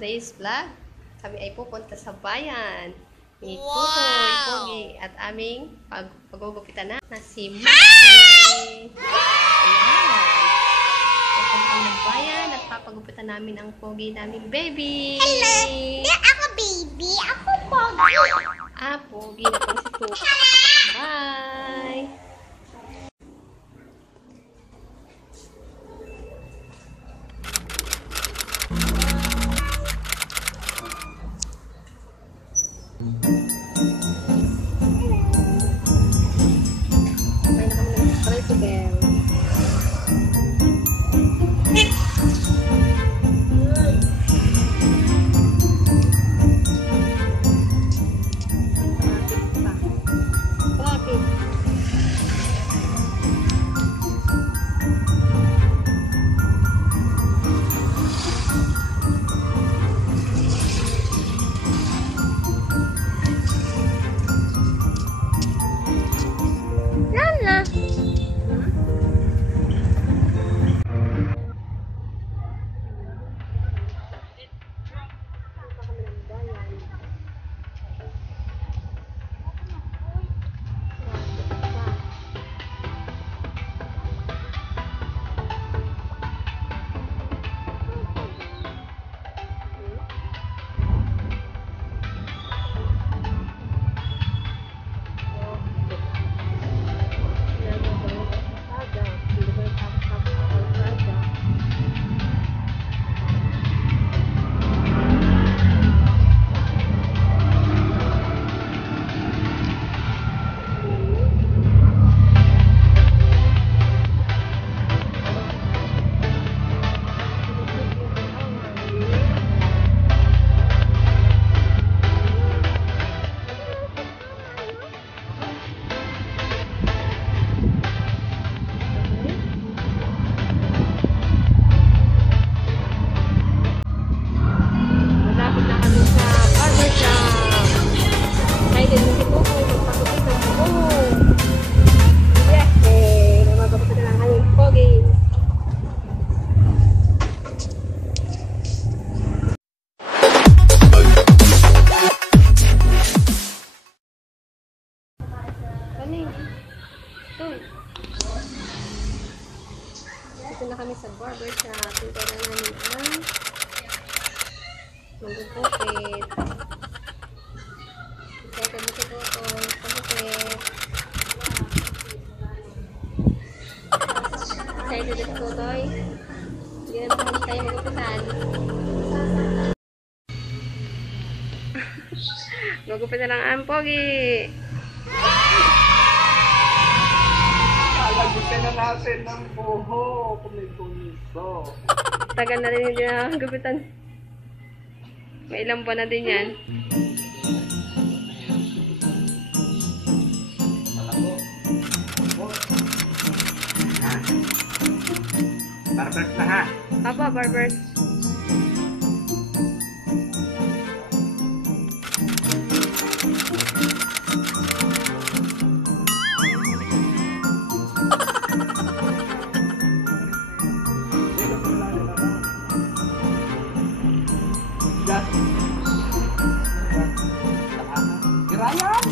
today's vlog, kami ay pupunta sa bayan ni Tutoy, Pogi, at aming paggugupitan na si Maki. Ayan. Pupunta ng bayan at papagupitan namin ang Pogi namin baby. Hello! Di ako baby, ako Pogi. Pogi na po si Tutoy. Bye! May na kami ng tricycle. Traffic. Lala. Dito na kami sa barbershop. Dito na namin ang magugupit. Excited na si Tutoy. Pagupit. Excited na si Tutoy. Hindi na naman tayo magupitan. Magupit na lang ang Pogi. Alagutin na natin ng buho kung may puniso. Tagal na rin hindi na gupitan. May ilang buwan na din yan. Malabo. Barbers na ha. Apo, barbers. Kirayan!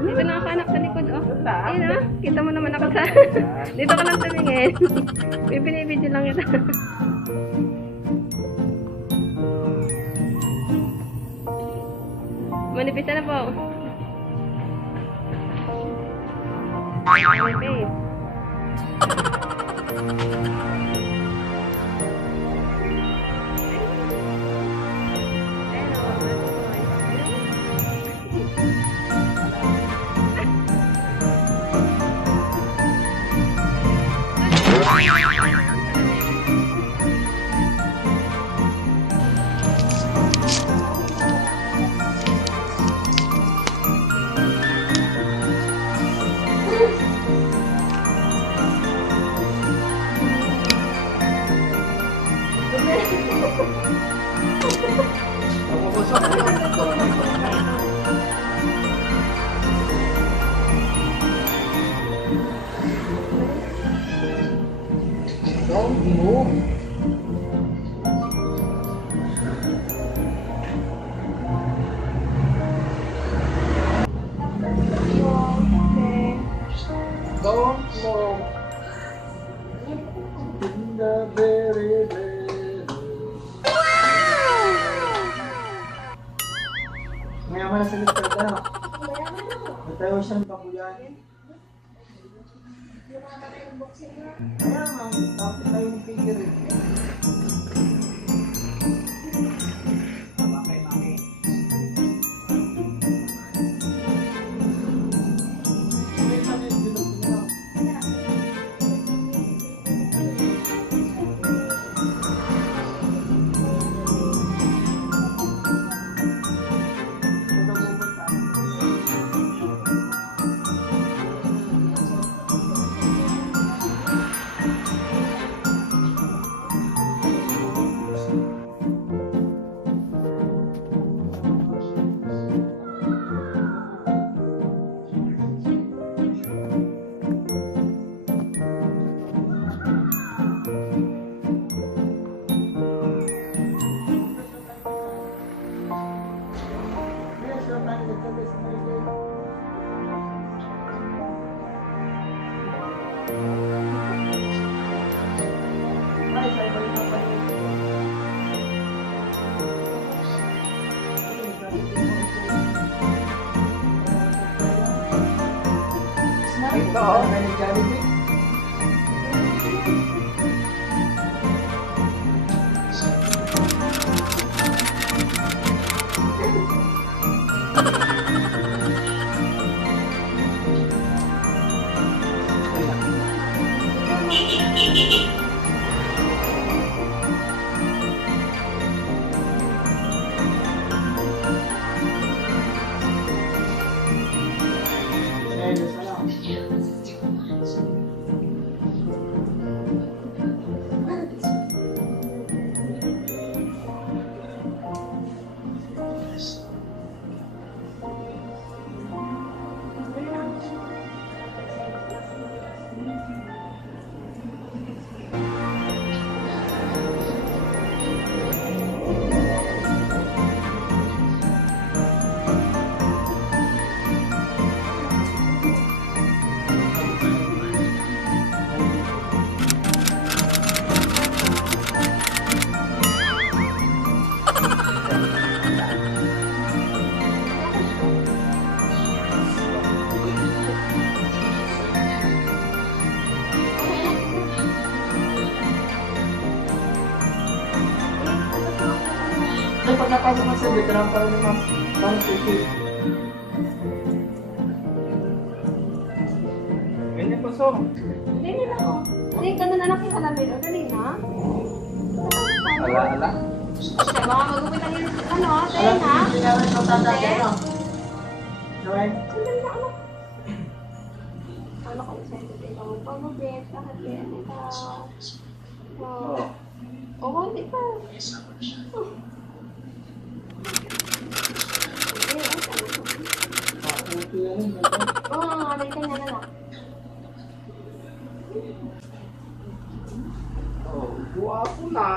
Dito na ako anak sa likod, oh. Ayun, ah. Kita mo naman ako sa... Dito ka lang tumingin. May binibidyo lang ito. Manipis na po. Manipis. Mayaman na sa lister ka na. Mayaman ako. Natayo siyang babuyan. Kaya nga, dapat tayong figure eh. Tama kay Mami. May panin dito niya. Ito, may Jollibee. Pag napasok na sa veteran pa rin naman, parang ticket. Ganyan po, so. Dali na ako. Dali, gano'n na nakita namin. O, dali na. Ala. Kaya baka magupit ang ilis. Ano, dali Alam na. ko, hindi namin ito tatagay, no? Joel? Dali na, ano? Ano ko, sa'yo dito. Pagupit, kahit yan. Ito. Oo. Oo, hindi pa. Makuti na rin, ganda. Oo, dali ka niya na lang. Oh, guwapo na.